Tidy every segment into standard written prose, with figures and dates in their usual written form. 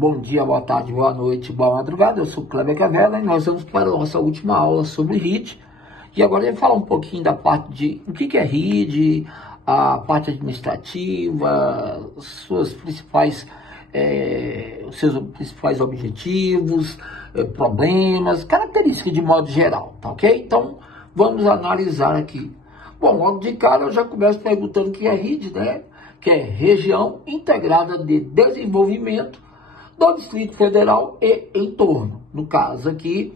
Bom dia, boa tarde, boa noite, boa madrugada. Eu sou Kleber Cavela e nós vamos para a nossa última aula sobre RID. E agora eu vou falar um pouquinho da parte de o que é RID, a parte administrativa, os seus principais objetivos, problemas, características de modo geral, tá ok? Então, vamos analisar aqui. Bom, logo de cara eu já começo perguntando o que é RID, né? Que é Região Integrada de Desenvolvimento do Distrito Federal e entorno. No caso aqui,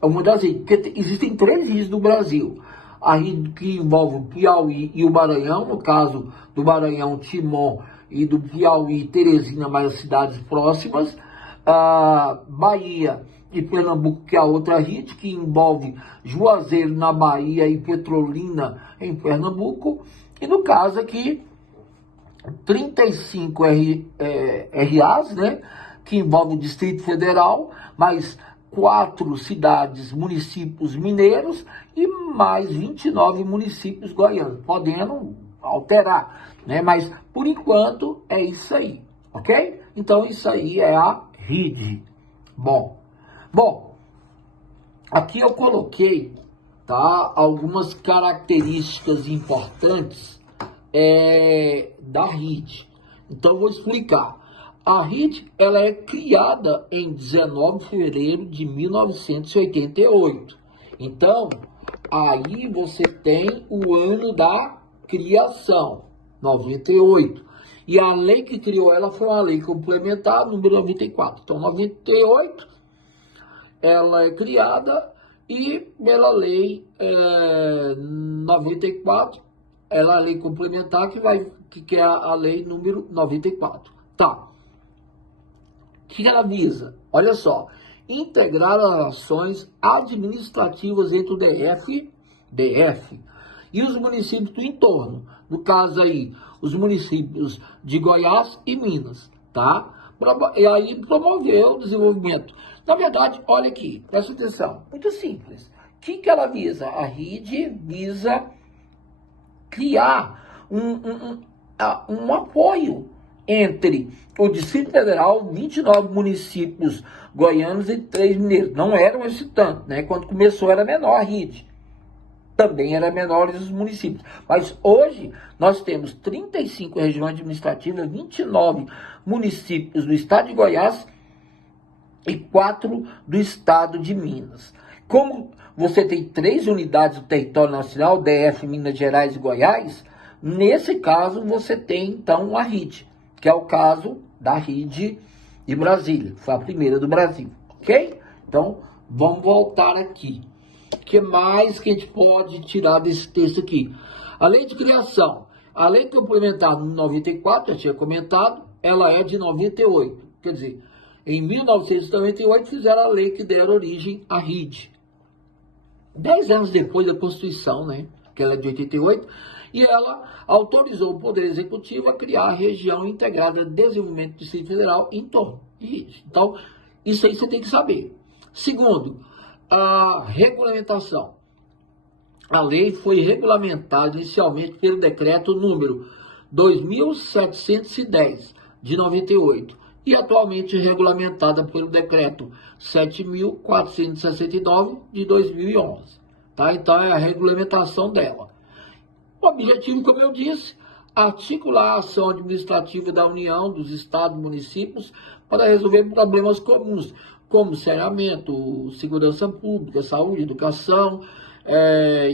é uma das ilhas, porque existem 3 ilhas do Brasil. A ilha que envolve o Piauí e o Maranhão, no caso do Maranhão, Timon, e do Piauí, Teresina, mais as cidades próximas. A Bahia e Pernambuco, que é a outra rede, que envolve Juazeiro na Bahia e Petrolina em Pernambuco. E no caso aqui, 35 RAs, né, que envolve o Distrito Federal, mais 4 cidades, municípios mineiros e mais 29 municípios goianos, podendo alterar, né, mas por enquanto é isso aí, ok? Então isso aí é a RID. Bom, aqui eu coloquei, tá, algumas características importantes da RID. Então eu vou explicar. A RID, ela é criada em 19 de fevereiro de 1988. Então, aí você tem o ano da criação, 98. E a lei que criou ela foi uma lei complementar, número 94. Então, 98, ela é criada e pela lei 94, ela é a lei complementar que é a lei número 94. Tá. O que ela visa? Olha só, integrar as ações administrativas entre o DF e os municípios do entorno. No caso aí, os municípios de Goiás e Minas, tá? E aí promover o desenvolvimento. Na verdade, olha aqui, presta atenção, muito simples. O que ela visa? A RID visa criar um apoio entre o Distrito Federal, 29 municípios goianos e 3 mineiros. Não eram esse tanto, né? Quando começou era menor a RID. Também era menores os municípios. Mas hoje nós temos 35 regiões administrativas, 29 municípios do estado de Goiás e 4 do estado de Minas. Como você tem 3 unidades do território nacional, DF, Minas Gerais e Goiás, nesse caso você tem então a RID, que é o caso da RID de Brasília, foi a primeira do Brasil, ok? Então, vamos voltar aqui. O que mais que a gente pode tirar desse texto aqui? A lei de criação, a lei complementar no 94, já tinha comentado, ela é de 98, quer dizer, em 1998 fizeram a lei que deram origem à RID. 10 anos depois da Constituição, né, que ela é de 88, e ela autorizou o Poder Executivo a criar a Região Integrada de Desenvolvimento do Distrito Federal em torno de RID. Então, isso aí você tem que saber. Segundo, a regulamentação. A lei foi regulamentada inicialmente pelo decreto número 2.710 de 98 e atualmente regulamentada pelo decreto 7.469 de 2011. Tá? Então, é a regulamentação dela. O objetivo, como eu disse, articular a ação administrativa da União, dos estados e municípios para resolver problemas comuns, como saneamento, segurança pública, saúde, educação,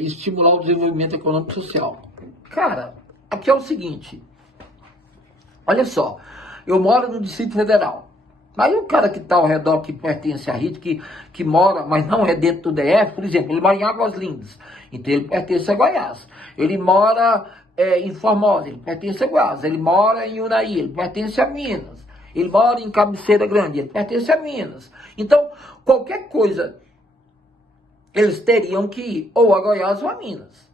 estimular o desenvolvimento econômico e social. Cara, aqui é o seguinte, olha só, eu moro no Distrito Federal. Aí o cara que está ao redor, que pertence à RID, que mora, mas não é dentro do DF, por exemplo, ele mora em Águas Lindas, então ele pertence a Goiás. Ele mora em Formosa, ele pertence a Goiás. Ele mora em Unai, ele pertence a Minas. Ele mora em Cabeceira Grande, ele pertence a Minas. Então, qualquer coisa, eles teriam que ir ou a Goiás ou a Minas.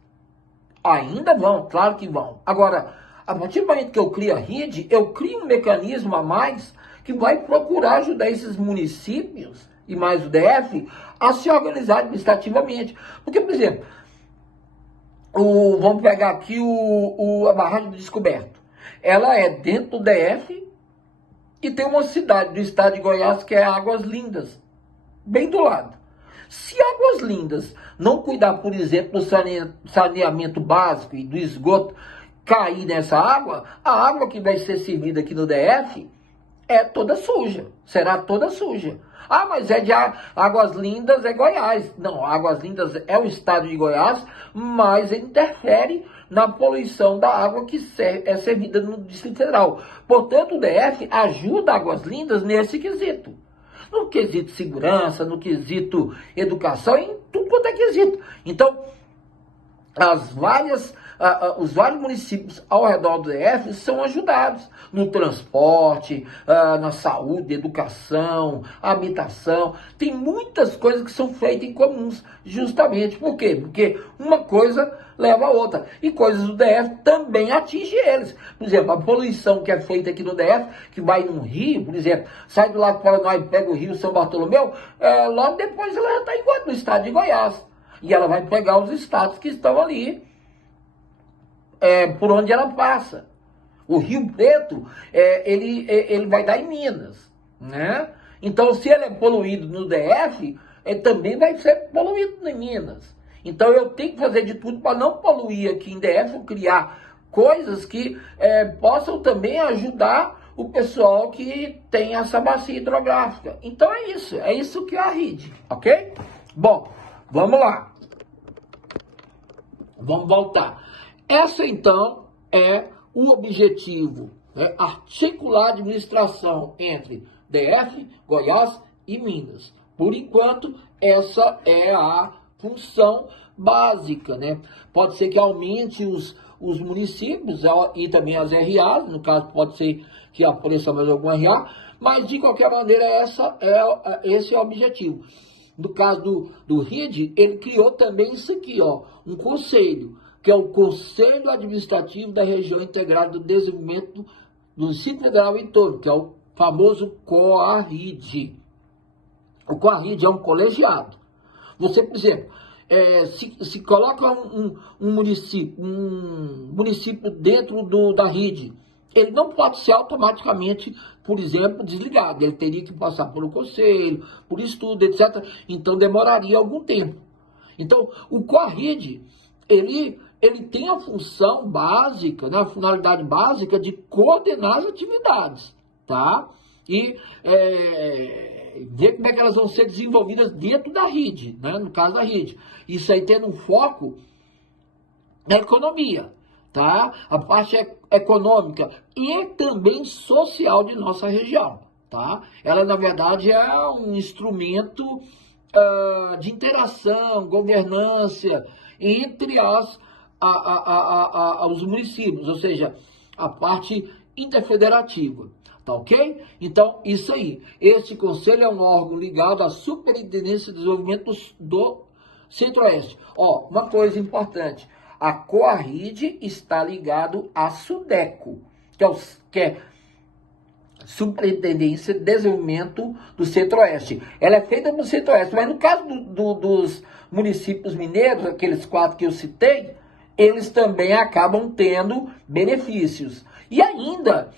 Ainda vão, claro que vão. Agora, a partir do momento que eu crio a RID, eu crio um mecanismo a mais que vai procurar ajudar esses municípios e mais o DF a se organizar administrativamente. Porque, por exemplo, vamos pegar aqui a barragem do Descoberto. Ela é dentro do DF, e tem uma cidade do estado de Goiás que é Águas Lindas, bem do lado. Se Águas Lindas não cuidar, por exemplo, do saneamento básico e do esgoto cair nessa água, a água que vai ser servida aqui no DF é toda suja, será toda suja. Ah, mas é de Águas Lindas, é Goiás. Não, Águas Lindas é o estado de Goiás, mas interfere na poluição da água que é servida no Distrito Federal. Portanto, o DF ajuda Águas Lindas nesse quesito. No quesito segurança, no quesito educação, em tudo quanto é quesito. Então, os vários municípios ao redor do DF são ajudados no transporte, na saúde, educação, habitação. Tem muitas coisas que são feitas em comuns, justamente. Por quê? Porque uma coisa leva a outra. E coisas do DF também atingem eles. Por exemplo, a poluição que é feita aqui no DF, que vai num rio, por exemplo, sai do Lago Paraná e pega o rio São Bartolomeu, logo depois ela já está no estado de Goiás. E ela vai pegar os estados que estão ali, por onde ela passa. O Rio Preto, ele vai dar em Minas, né? Então, se ele é poluído no DF, ele também vai ser poluído em Minas. Então, eu tenho que fazer de tudo para não poluir aqui em DF, criar coisas que possam também ajudar o pessoal que tem essa bacia hidrográfica. Então, é isso que é a RID, ok? Bom, vamos lá. Vamos voltar. Essa, então, é o objetivo, né? Articular a administração entre DF, Goiás e Minas. Por enquanto, essa é a função básica, né? Pode ser que aumente os municípios e também as RAs, no caso pode ser que apareça mais alguma RA, mas de qualquer maneira esse é o objetivo. No caso do RID, ele criou também isso aqui, ó, um conselho, que é o Conselho Administrativo da Região Integrada do Desenvolvimento do Distrito Federal e entorno, que é o famoso COARRID. O COARRID é um colegiado. Você, por exemplo, se coloca um município dentro da RID, ele não pode ser automaticamente, por exemplo, desligado. Ele teria que passar pelo conselho, por estudo, etc. Então, demoraria algum tempo. Então, o COARRID, ele tem a função básica, né, a finalidade básica de coordenar as atividades, tá? E ver como é que elas vão ser desenvolvidas dentro da RID, né, no caso da RID. Isso aí tendo um foco na economia, tá? A parte econômica e também social de nossa região, tá? Ela, na verdade, é um instrumento de interação, governança entre os municípios, ou seja, a parte interfederativa, tá ok? Então, isso aí. Esse conselho é um órgão ligado à Superintendência de Desenvolvimento do Centro-Oeste. Ó, uma coisa importante, a COARRID está ligado à SUDECO, que é Superintendência de Desenvolvimento do Centro-Oeste. Ela é feita no Centro-Oeste, mas no caso dos municípios mineiros, aqueles 4 que eu citei, eles também acabam tendo benefícios. E ainda,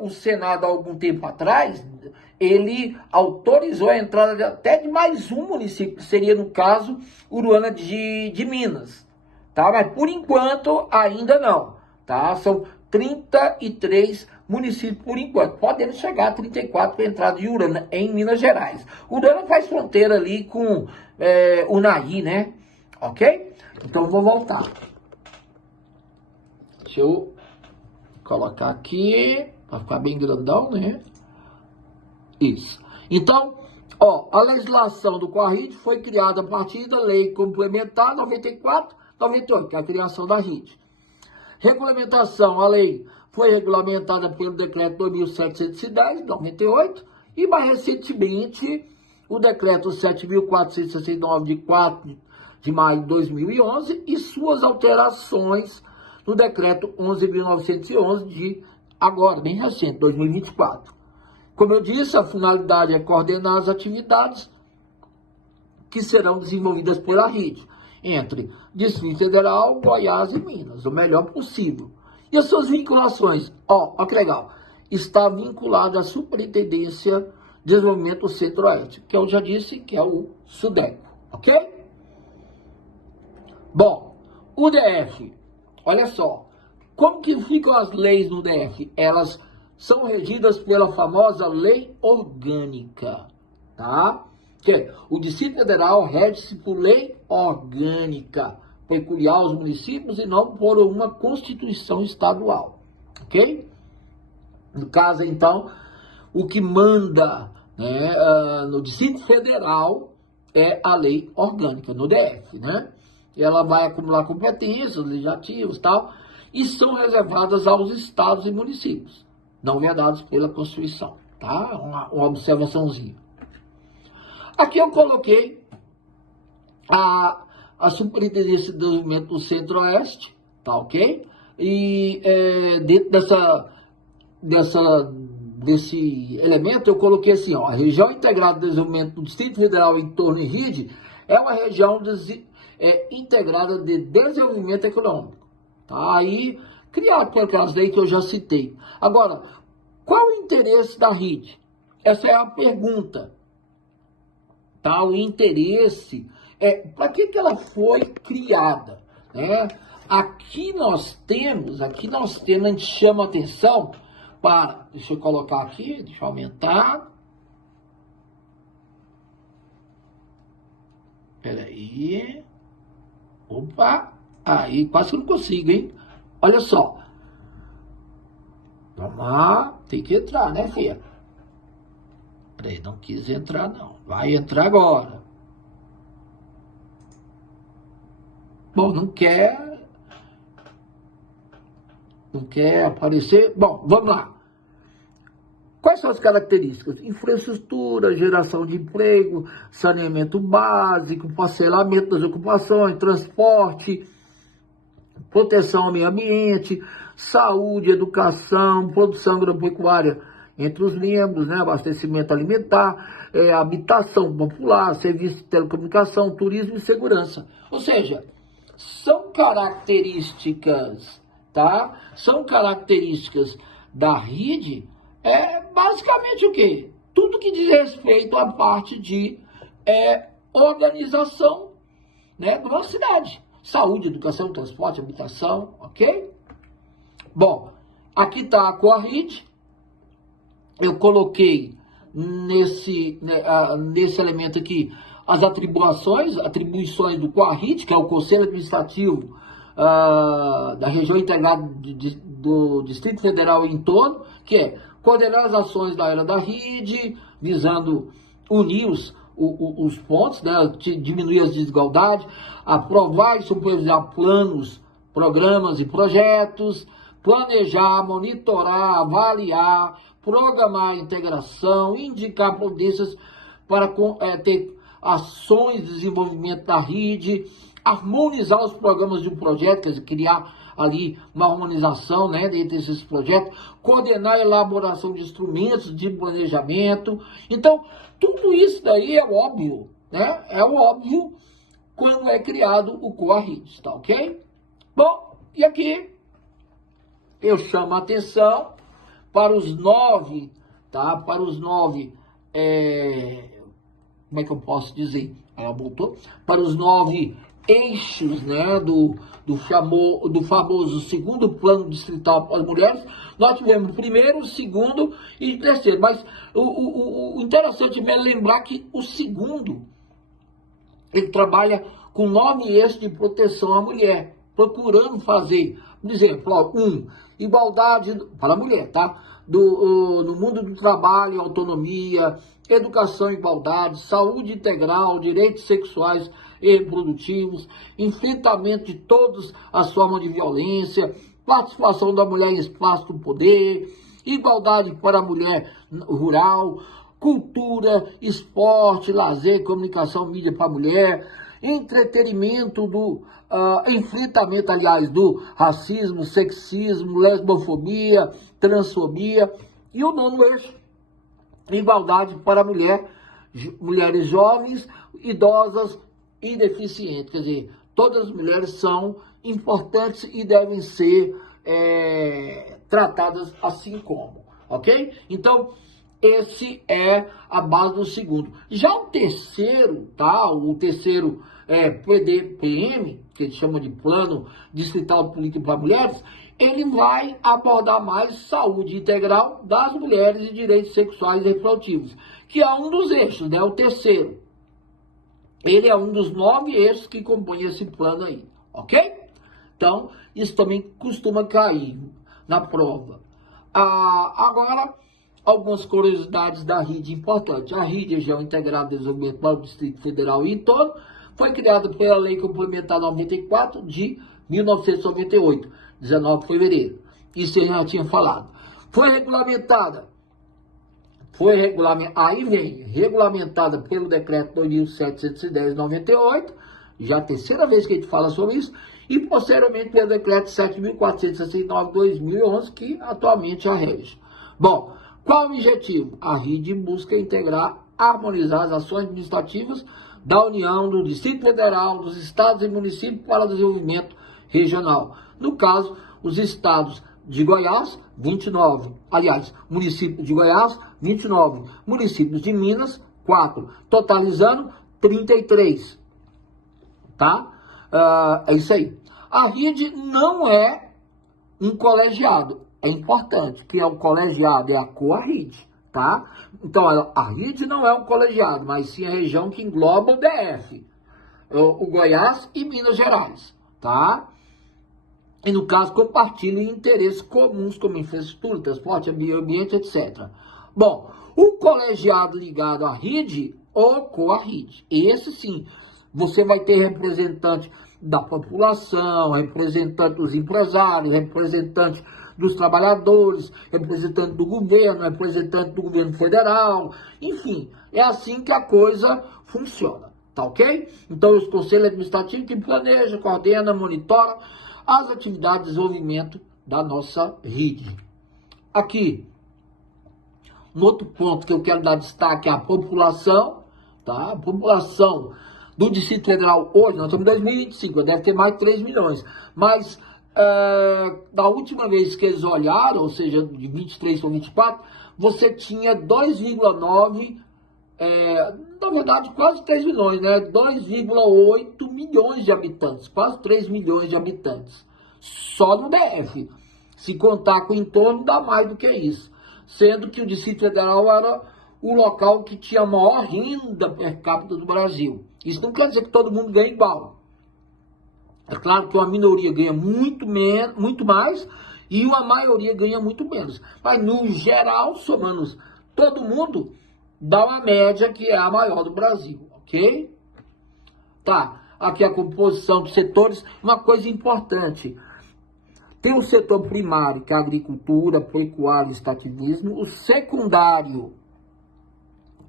o Senado, há algum tempo atrás, ele autorizou a entrada até de mais um município, que seria, no caso, Uruana de Minas. Tá? Mas, por enquanto, ainda não. Tá? São 33 municípios, por enquanto. Podendo chegar a 34 para a entrada de Uruana, em Minas Gerais. Uruana faz fronteira ali com Unaí, né? Ok? Então, vou voltar. Deixa eu colocar aqui, para ficar bem grandão, né? Isso. Então, ó, a legislação do COARRID foi criada a partir da Lei Complementar 94/98, que é a criação da RID. Regulamentação, a lei foi regulamentada pelo Decreto 2.710, de 98, e mais recentemente o Decreto 7.469, de 4 de maio de 2011, e suas alterações no Decreto 11.911, de agora, bem recente, 2024. Como eu disse, a finalidade é coordenar as atividades que serão desenvolvidas pela RID, entre Distrito Federal, Goiás e Minas, o melhor possível. E as suas vinculações, ó que legal, está vinculado à Superintendência de Desenvolvimento do Centro-Oeste, que eu já disse que é o SUDECO, ok? Bom, o DF, olha só, como que ficam as leis no DF? Elas são regidas pela famosa lei orgânica, tá? Que o Distrito Federal rege-se por lei orgânica, peculiar aos municípios e não por uma Constituição estadual, ok? No caso, então, o que manda, né, no Distrito Federal é a lei orgânica, no DF, né? Ela vai acumular competências legislativas e tal, e são reservadas aos estados e municípios, não vedados pela Constituição, tá? Uma observaçãozinha. Aqui eu coloquei a Superintendência de Desenvolvimento do Centro-Oeste, tá ok? E dentro desse elemento eu coloquei assim, ó, a região integrada de desenvolvimento do Distrito Federal em torno de RID é uma região integrada de desenvolvimento econômico. Tá? Aí, criado por aquelas leis que eu já citei. Agora, qual o interesse da RID? Essa é a pergunta. Tá? O interesse para que ela foi criada, né? Aqui nós temos, a gente chama atenção para, deixa eu colocar aqui, deixa eu aumentar. Peraí. Opa, aí quase que eu não consigo, hein? Olha só. Vamos lá, tem que entrar, né, filha? Peraí, não quis entrar, não. Vai entrar agora. Bom, não quer aparecer. Bom, vamos lá. Quais são as características? Infraestrutura, geração de emprego, saneamento básico, parcelamento das ocupações, transporte, proteção ao meio ambiente, saúde, educação, produção agropecuária entre os membros, né, abastecimento alimentar, habitação popular, serviço de telecomunicação, turismo e segurança. Ou seja, são características, tá? São características da RID, basicamente o quê? Tudo que diz respeito à parte de organização, né, de uma cidade. Saúde, educação, transporte, habitação, ok? Bom, aqui está a COARRID. Eu coloquei nesse elemento aqui as atribuições do COARRID, que é o Conselho Administrativo da região integrada do Distrito Federal em torno, que é coordenar as ações da era da RID, visando unir os pontos, né, diminuir as desigualdades, aprovar e supervisar planos, programas e projetos, planejar, monitorar, avaliar, programar a integração, indicar providências para ter ações de desenvolvimento da RID, harmonizar os programas de um projeto, quer dizer, criar ali uma harmonização, né, entre esses projetos, coordenar a elaboração de instrumentos de planejamento. Então, tudo isso daí é óbvio, né? É óbvio quando é criado o COARRID, tá ok? Bom, e aqui eu chamo a atenção para os 9, tá? Para os 9, como é que eu posso dizer? Ela voltou. Para os 9 eixos, né, do famoso segundo plano distrital para as mulheres. Nós tivemos o primeiro, o segundo e o terceiro. Mas o interessante é lembrar que o segundo, ele trabalha com 9 eixos de proteção à mulher, procurando fazer, por exemplo, igualdade para a mulher, tá? No mundo do trabalho, autonomia, educação e igualdade, saúde integral, direitos sexuais e reprodutivos, enfrentamento de todas as formas de violência, participação da mulher em espaço do poder, igualdade para a mulher rural, cultura, esporte, lazer, comunicação, mídia para a mulher, entretenimento enfrentamento, aliás, do racismo, sexismo, lesbofobia, transfobia, e o 9º eixo, igualdade para mulheres jovens, idosas e deficientes. Quer dizer, todas as mulheres são importantes e devem ser tratadas assim como, ok? Então, esse é a base do segundo. Já o terceiro, tá? O terceiro PDPM, que eles chamam de Plano Distrital de Política para Mulheres, ele vai abordar mais saúde integral das mulheres e direitos sexuais e reprodutivos, que é um dos eixos, né? O terceiro. Ele é um dos 9 eixos que compõem esse plano aí, ok? Então, isso também costuma cair na prova. Agora, algumas curiosidades da RID importantes. A RID, Região Integrada de Desenvolvimento para o Distrito Federal e em torno, foi criada pela Lei Complementar 94 de 1998, 19 de fevereiro. Isso eu já tinha falado. Foi regulamentada pelo decreto 2710/98, já a terceira vez que a gente fala sobre isso, e posteriormente pelo decreto 7.469/2011, que atualmente a rege. Bom, qual o objetivo? A RID busca integrar, harmonizar as ações administrativas da União, do Distrito Federal, dos estados e municípios para o desenvolvimento regional. No caso, os estados de Goiás, 29. Aliás, municípios de Goiás, 29. Municípios de Minas, 4. Totalizando 33. Tá? É isso aí. A RID não é um colegiado. É importante que é o colegiado, é a COARRID, tá? Então, a RID não é um colegiado, mas sim a região que engloba o DF, o Goiás e Minas Gerais, tá? E, no caso, compartilham interesses comuns como infraestrutura, transporte, meio ambiente, etc. Bom, o colegiado ligado à RID, ou COARRID, esse sim, você vai ter representante da população, representante dos empresários, representante dos trabalhadores, representante do governo federal, enfim, é assim que a coisa funciona, tá ok? Então, os conselhos administrativos que planeja, coordena, monitora as atividades de desenvolvimento da nossa RID. Aqui, um outro ponto que eu quero dar destaque é a população, tá? A população do Distrito Federal hoje, nós estamos em 2025, deve ter mais de 3 milhões, mas da última vez que eles olharam, ou seja, de 23 para 24, você tinha 2,9, na verdade quase 3 milhões, né? 2,8 milhões de habitantes, quase 3 milhões de habitantes, só no DF. Se contar com o entorno, dá mais do que isso, sendo que o Distrito Federal era o local que tinha a maior renda per capita do Brasil. Isso não quer dizer que todo mundo ganha igual. É claro que uma minoria ganha muito mais e uma maioria ganha muito menos. Mas, no geral, somando todo mundo, dá uma média que é a maior do Brasil, ok? Tá, aqui a composição dos setores. Uma coisa importante. Tem o setor primário, que é a agricultura, pecuária e extrativismo. O secundário,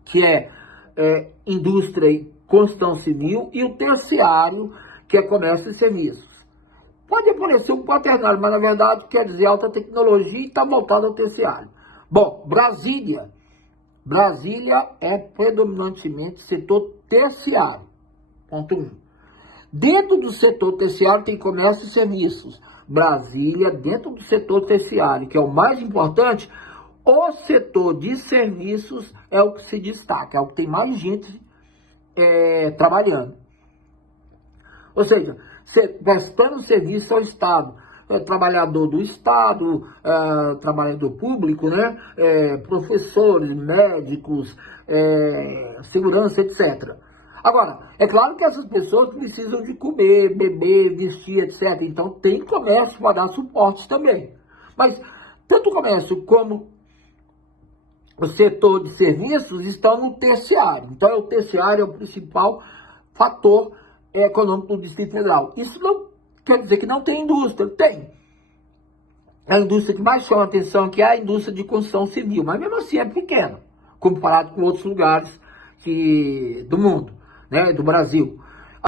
que é indústria e construção civil. E o terciário, que é comércio e serviços. Pode parecer um quaternário, mas na verdade quer dizer alta tecnologia e está voltado ao terciário. Bom, Brasília é predominantemente setor terciário. Ponto 1. Dentro do setor terciário tem comércio e serviços. Brasília, dentro do setor terciário, que é o mais importante, o setor de serviços é o que se destaca, é o que tem mais gente trabalhando. Ou seja, prestando serviço ao Estado, trabalhador do Estado, trabalhador público, né? Professores, médicos, segurança, etc. Agora, é claro que essas pessoas precisam de comer, beber, vestir, etc. Então, tem comércio para dar suporte também. Mas, tanto o comércio como o setor de serviços estão no terciário. Então, o terciário é o principal fator econômico do Distrito Federal. Isso não quer dizer que não tem indústria. Tem. A indústria que mais chama atenção que é a indústria de construção civil, mas mesmo assim é pequena, comparado com outros lugares do mundo, né, do Brasil.